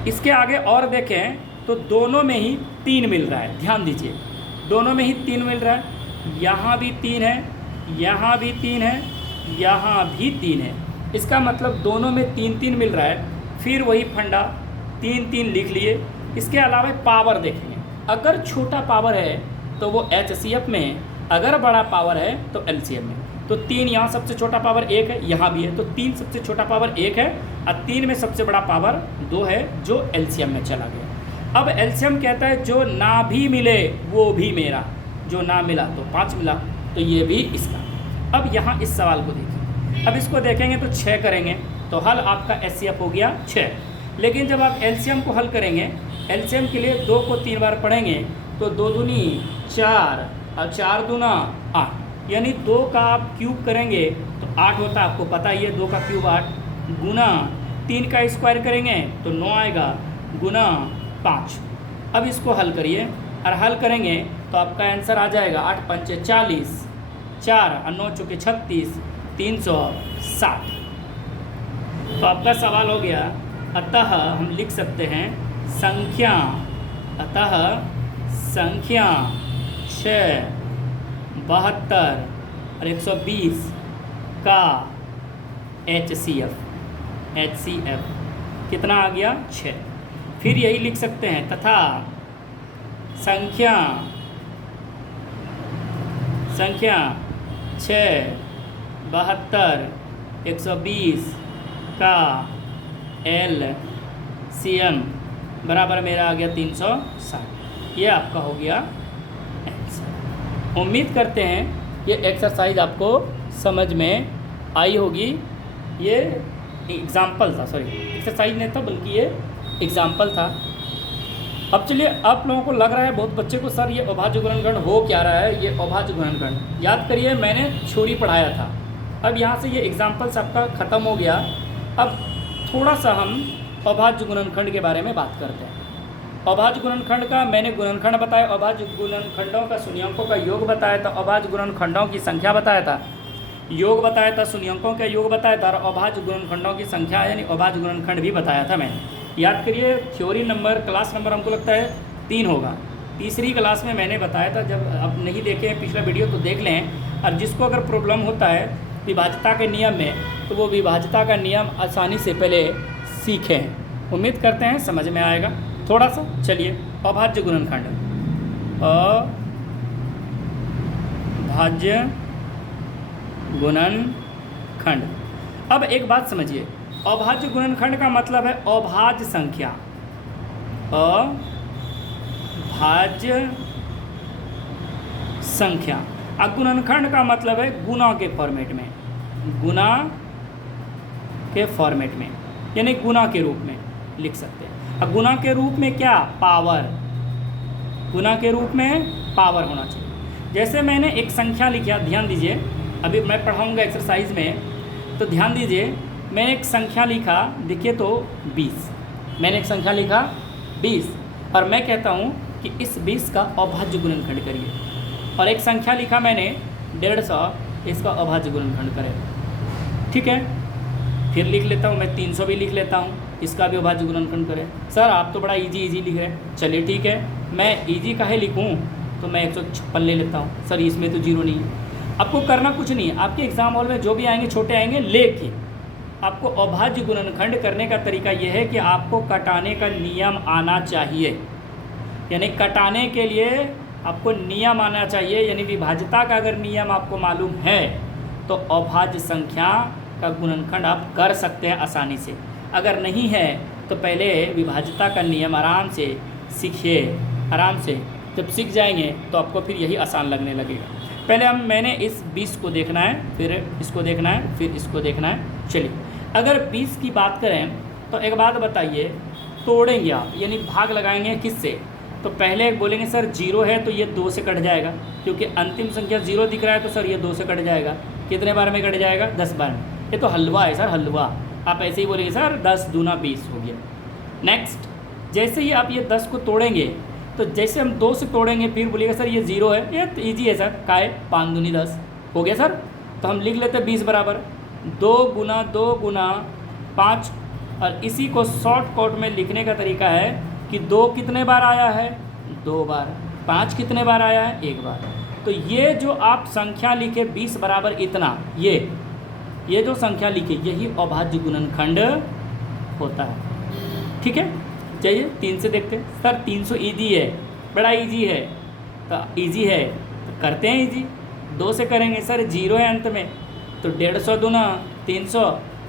इसके आगे और देखें तो दोनों में ही 3 मिल रहा है, ध्यान दीजिए, दोनों में ही 3 मिल रहा है। यहाँ भी 3 है, यहाँ भी 3 है, यहाँ भी 3 है। इसका मतलब दोनों में 3-3 मिल रहा है। फिर वही फंडा 3-3 लिख लिए। इसके अलावा पावर देखेंगे, अगर छोटा पावर है तो वो HCF में, अगर बड़ा पावर है तो LCM में। तो 3 यहाँ सबसे छोटा पावर 1 है, यहाँ भी है, तो 3 सबसे छोटा पावर 1 है और 3 में सबसे बड़ा पावर 2 है जो LCM में चला गया। अब LCM कहता है जो ना भी मिले वो भी मेरा, जो ना मिला तो 5 मिला, तो ये भी इसका। अब यहाँ इस सवाल को देखिए, अब इसको देखेंगे तो 6 करेंगे तो हल आपका HCF हो गया 6। लेकिन जब आप LCM को हल करेंगे, LCM के लिए 2 को 3 बार पढ़ेंगे तो 2 दूनी 4 और 4 दूना 8, यानी 2 का आप क्यूब करेंगे तो 8 होता है, आपको पता ही है 2 का क्यूब 8, गुना 3 का स्क्वायर करेंगे तो 9 आएगा, गुना 5। अब इसको हल करिए और हल करेंगे तो आपका आंसर आ जाएगा 8 पंचे 40, 4 और 9 चौके 36, 360। तो आपका सवाल हो गया। अतः हम लिख सकते हैं संख्या, अतः संख्या 6, 72 और 120 का HCF कितना आ गया 6। फिर यही लिख सकते हैं तथा संख्या 6, 72, 120 का LCM बराबर मेरा आ गया 360। ये आपका हो गया आंसर। उम्मीद करते हैं ये एक्सरसाइज आपको समझ में आई होगी। ये एग्ज़ाम्पल था, सॉरी एक्सरसाइज नहीं था बल्कि ये एग्ज़ाम्पल था। अब चलिए, आप लोगों को लग रहा है बहुत बच्चे को सर ये अभाज्य गुणनखंड हो क्या रहा है, ये अभाज्य गुणनखंड। याद करिए मैंने थ्योरी पढ़ाया था, अब यहाँ से ये एग्जाम्पल्स आपका ख़त्म हो गया। अब थोड़ा सा हम अभाज्य गुणनखंड के बारे में बात करते हैं। अभाज्य गुणनखंड का मैंने गुणनखंड बताया, अभाज्य गुणनखंडों का शून्यंकों का योग बताया था, अभाज्य गुणनखंडों की संख्या बताया था, योग बताया था, शून्यंकों का योग बताया था, और अभाज्य गुणनखंडों की संख्या यानी अभाज्य गुणनखंड भी बताया था मैंने। याद करिए थ्योरी नंबर, क्लास नंबर हमको लगता है 3 होगा। तीसरी क्लास में मैंने बताया था, जब आप नहीं देखे पिछला वीडियो तो देख लें। और जिसको अगर प्रॉब्लम होता है विभाज्यता के नियम में, तो वो विभाज्यता का नियम आसानी से पहले सीखें। उम्मीद करते हैं समझ में आएगा थोड़ा सा। चलिए, अभाज्य गुणनखंड, अभाज्य गुणनखंड। अब एक बात समझिए, अभाज्य गुणनखंड का मतलब है अभाज्य संख्या, अभाज्य संख्या। और गुणनखंड का मतलब है गुणा के फॉर्मेट में, गुणा के फॉर्मेट में, यानी गुणा के रूप में लिख सकते हैं। अब गुणा के रूप में क्या, पावर, गुणा के रूप में पावर होना चाहिए। जैसे मैंने एक संख्या लिखा, ध्यान दीजिए, अभी मैं पढ़ाऊँगा एक्सरसाइज में, तो ध्यान दीजिए मैंने एक संख्या लिखा, देखिए तो 20, मैंने एक संख्या लिखा 20 और मैं कहता हूँ कि इस 20 का अभाज्य गुणनखंड करिए। और एक संख्या लिखा मैंने 150, इसका अभाज्य गुणनखंड करें। ठीक है, फिर लिख लेता हूँ मैं 300 भी लिख लेता हूँ, इसका भी अभाज्य गुणनखंड करें। सर आप तो बड़ा इजी लिख रहे हैं। चलिए ठीक है, मैं इजी काहे लिखूँ, तो मैं 156 ले लेता हूँ। सर इसमें तो 0 नहीं है। आपको करना कुछ नहीं है, आपके एग्जाम हॉल में जो भी आएंगे छोटे आएंगे, लेकिन आपको अभाज्य गुणनखंड करने का तरीका यह है कि आपको कटाने का नियम आना चाहिए। यानी कटाने के लिए आपको नियम आना चाहिए, यानी विभाज्यता का अगर नियम आपको मालूम है तो अभाज्य संख्या का गुणनखंड आप कर सकते हैं आसानी से। अगर नहीं है तो पहले विभाज्यता का नियम आराम से सीखिए, आराम से जब सीख जाएंगे तो आपको फिर यही आसान लगने लगेगा। पहले मैंने इस 20 को देखना है, फिर इसको देखना है, फिर इसको देखना है। चलिए, अगर 20 की बात करें तो एक बात बताइए, तोड़ेंगे आप यानी भाग लगाएंगे किससे? तो पहले बोलेंगे सर 0 है तो ये 2 से कट जाएगा, क्योंकि अंतिम संख्या 0 दिख रहा है तो सर ये 2 से कट जाएगा। कितने बार में कट जाएगा? 10 बार में। ये तो हलवा है सर, हलवा। आप ऐसे ही बोलेंगे सर 10 दूना 20 हो गया। नेक्स्ट, जैसे ही आप ये 10 को तोड़ेंगे तो जैसे हम 2 से तोड़ेंगे फिर बोलिएगा सर ये 0 है, ये तो ईजी है सर, का है 5 दूनी 10 हो गया सर। तो हम लिख लेते हैं 20 बराबर 2 गुना 2 गुना 5। और इसी को शॉर्टकट में लिखने का तरीका है कि 2 कितने बार आया है? 2 बार। 5 कितने बार आया है? 1 बार। तो ये जो आप संख्या लिखे 20 बराबर इतना, ये जो संख्या लिखे यही अभाज्य गुणनखंड होता है। ठीक है, चलिए 3 से देखते हैं। सर 300 ईजी है, बड़ा ईजी है। तो ईजी है तो करते हैं ईजी, 2 से करेंगे सर, 0 है अंत में तो 150 दूना 300।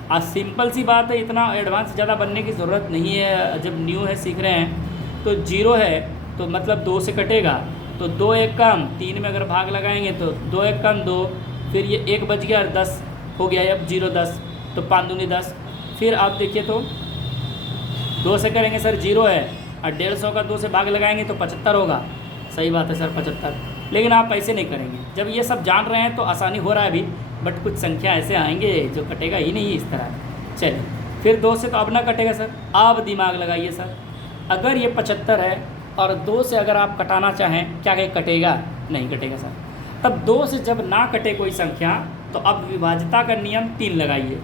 आज सिंपल सी बात है, इतना एडवांस ज़्यादा बनने की ज़रूरत नहीं है, जब न्यू है सीख रहे हैं। तो 0 है तो मतलब 2 से कटेगा तो 2 1 कम, 3 में अगर भाग लगाएंगे तो 2 1 कम 2, फिर ये 1 बच गया और 10 हो गया। अब 0 10 तो 5 दूनी 10। फिर आप देखिए तो 2 से करेंगे सर 0 है और 150 का 2 से भाग लगाएंगे तो 75 होगा। सही बात है सर 75। लेकिन आप ऐसे नहीं करेंगे, जब ये सब जान रहे हैं तो आसानी हो रहा है अभी, बट कुछ संख्या ऐसे आएंगे जो कटेगा ही नहीं इस तरह। चलिए, फिर 2 से तो अब ना कटेगा सर। अब दिमाग लगाइए सर, अगर ये 75 है और 2 से अगर आप कटाना चाहें, क्या कहीं कटेगा? नहीं कटेगा सर। तब 2 से जब ना कटे कोई संख्या तो अब विभाज्यता का नियम 3 लगाइए।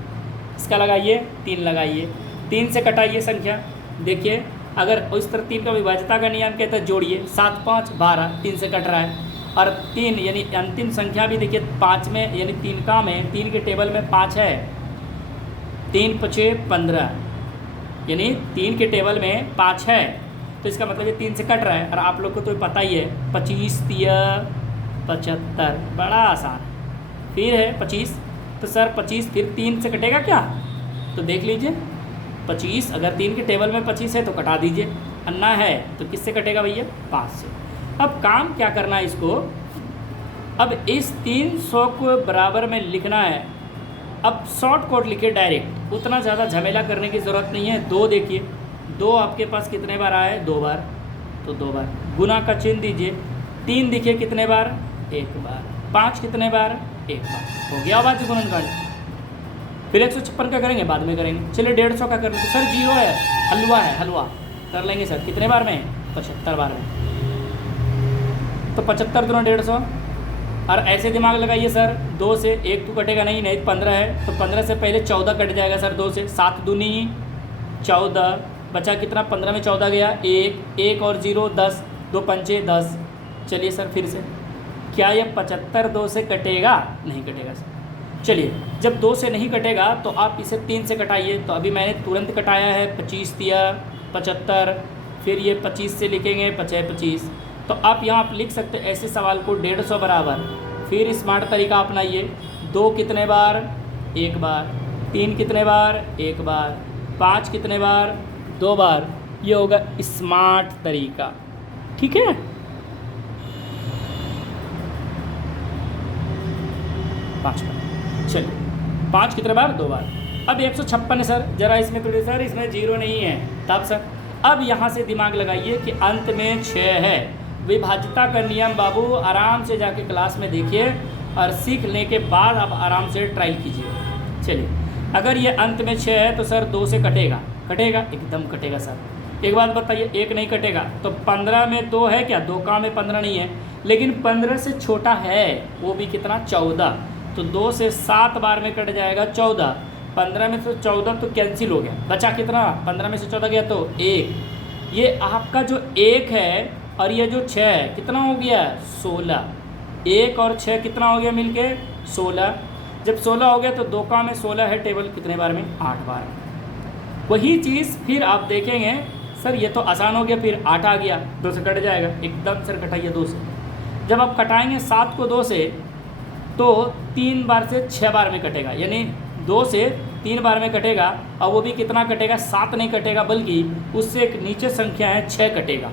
इसका लगाइए, 3 लगाइए, 3 से कटाइए संख्या। देखिए, अगर उस तरह 3 का विभाज्यता का नियम कहता है जोड़िए, 7 5 12, 3 से कट रहा है। और 3 यानी अंतिम संख्या भी देखिए 5 में, यानी 3 का में 3 के टेबल में 5 है। 3 5 15, यानी 3 के टेबल में 5 है, तो इसका मतलब ये 3 से कट रहा है। और आप लोग को तो पता ही है 25 3 75, बड़ा आसान। फिर है 25, तो सर 25 फिर 3 से कटेगा क्या? तो देख लीजिए 25, अगर 3 के टेबल में 25 है तो कटा दीजिए, अन्ना है तो किससे कटेगा भैया? 5 से। अब काम क्या करना है इसको, अब इस 300 को बराबर में लिखना है। अब शॉर्ट कट लिखे डायरेक्ट, उतना ज़्यादा झमेला करने की ज़रूरत नहीं है। 2 देखिए, 2 आपके पास कितने बार आया है? 2 बार, तो 2 बार। गुना का चिन्ह दीजिए। 3 देखिए कितने बार? 1 बार। 5 कितने बार? 1 बार। हो गया अभाज्य गुणनखंड। फिर 156 का करेंगे, बाद में करेंगे। चलिए 150 का कर लेते सर, 0 है, हलवा है, हलवा कर लेंगे सर। कितने बार में? 75 बार में। तो 75 दूना 150। और ऐसे दिमाग लगाइए सर, 2 से 1 तो कटेगा नहीं, नहीं 15 है तो 15 से पहले 14 कट जाएगा सर 2 से। 7 दूनी 14, बचा कितना? 15 में 14 गया, 1 और 0 10, 2 पंचे 10। चलिए सर फिर से, क्या ये 75 2 से कटेगा? नहीं कटेगा सर। चलिए, जब 2 से नहीं कटेगा तो आप इसे 3 से कटाइए। तो अभी मैंने तुरंत कटाया है, 25 3 75, फिर ये 25 से लिखेंगे 5 25। तो आप यहाँ आप लिख सकते हैं ऐसे सवाल को 150 बराबर। फिर स्मार्ट तरीका अपनाइए। 2 कितने बार? 1 बार। 3 कितने बार? 1 बार। 5 कितने बार? 2 बार। ये होगा स्मार्ट तरीका। ठीक है, 5 बार। चलिए, 5 कितने बार? 2 बार। अब 156 है सर, जरा इसमें थोड़ी सर इसमें 0 नहीं है, तब सर अब यहाँ से दिमाग लगाइए कि अंत में 6 है। विभाज्यता का नियम बाबू आराम से जाके क्लास में देखिए और सीखने के बाद आप आराम से ट्रायल कीजिए। चलिए, अगर ये अंत में 6 है तो सर 2 से कटेगा? कटेगा, एकदम कटेगा सर। एक बात बताइए, 1 नहीं कटेगा तो 15 में 2 है क्या? 2 का में 15 नहीं है, लेकिन 15 से छोटा है, वो भी कितना? 14। तो 2 से 7 बार में कट जाएगा 14। 15 में से 14 तो कैंसिल हो गया, बचा कितना? 15 में से 14 गया तो 1। ये आपका जो 1 है और ये जो 6 है कितना हो गया? 16। 1 और 6 कितना हो गया मिलके? 16। जब 16 हो गया तो 2 का में 16 है, टेबल कितने बार में? 8 बार। वही चीज़ फिर आप देखेंगे सर ये तो आसान हो गया, फिर 8 आ गया, 2 से कट जाएगा, एकदम सर कटाइए 2 से। जब आप कटाएंगे 7 को 2 से तो 3 बार से 6 बार में कटेगा, यानी 2 से 3 बार में कटेगा। और वो भी कितना कटेगा? 7 नहीं कटेगा, बल्कि उससे एक नीचे संख्या है 6 कटेगा।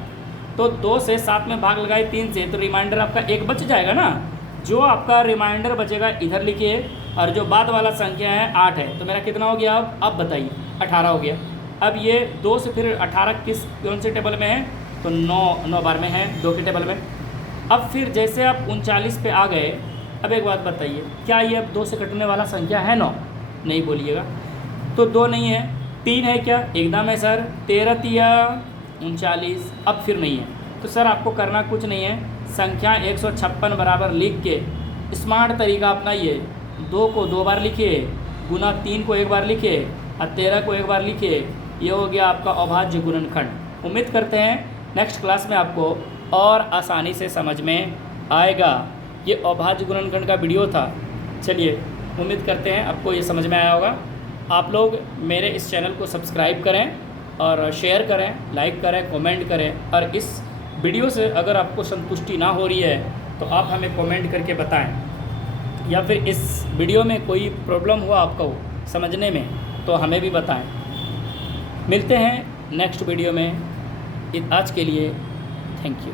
तो 2 से 7 में भाग लगाए 3 से, तो रिमाइंडर आपका 1 बच जाएगा ना। जो आपका रिमाइंडर बचेगा इधर लिखिए, और जो बाद वाला संख्या है 8 है, तो मेरा कितना हो गया अब बताइए, 18 हो गया। अब ये 2 से फिर 18 कौन से टेबल में है, तो 9 बार में है 2 के टेबल में। अब फिर जैसे आप 39 पे आ गए, अब एक बात बताइए, क्या ये अब 2 से कटने वाला संख्या है 9? नहीं बोलिएगा। तो 2 नहीं है, 3 है क्या? एकदम है सर। 13 तिया 39, अब फिर नहीं है। तो सर आपको करना कुछ नहीं है, संख्या 156 बराबर लिख के स्मार्ट तरीका अपनाइए। 2 को 2 बार लिखिए, गुना 3 को 1 बार लिखिए, और 13 को 1 बार लिखिए। ये हो गया आपका अभाज्य गुणनखंड। उम्मीद करते हैं नेक्स्ट क्लास में आपको और आसानी से समझ में आएगा। ये अभाज्य गुणनखंड का वीडियो था। चलिए, उम्मीद करते हैं आपको ये समझ में आया होगा। आप लोग मेरे इस चैनल को सब्सक्राइब करें और शेयर करें, लाइक करें, कमेंट करें। और इस वीडियो से अगर आपको संतुष्टि ना हो रही है तो आप हमें कमेंट करके बताएं, या फिर इस वीडियो में कोई प्रॉब्लम हुआ आपको समझने में तो हमें भी बताएं। मिलते हैं नेक्स्ट वीडियो में। आज के लिए थैंक यू।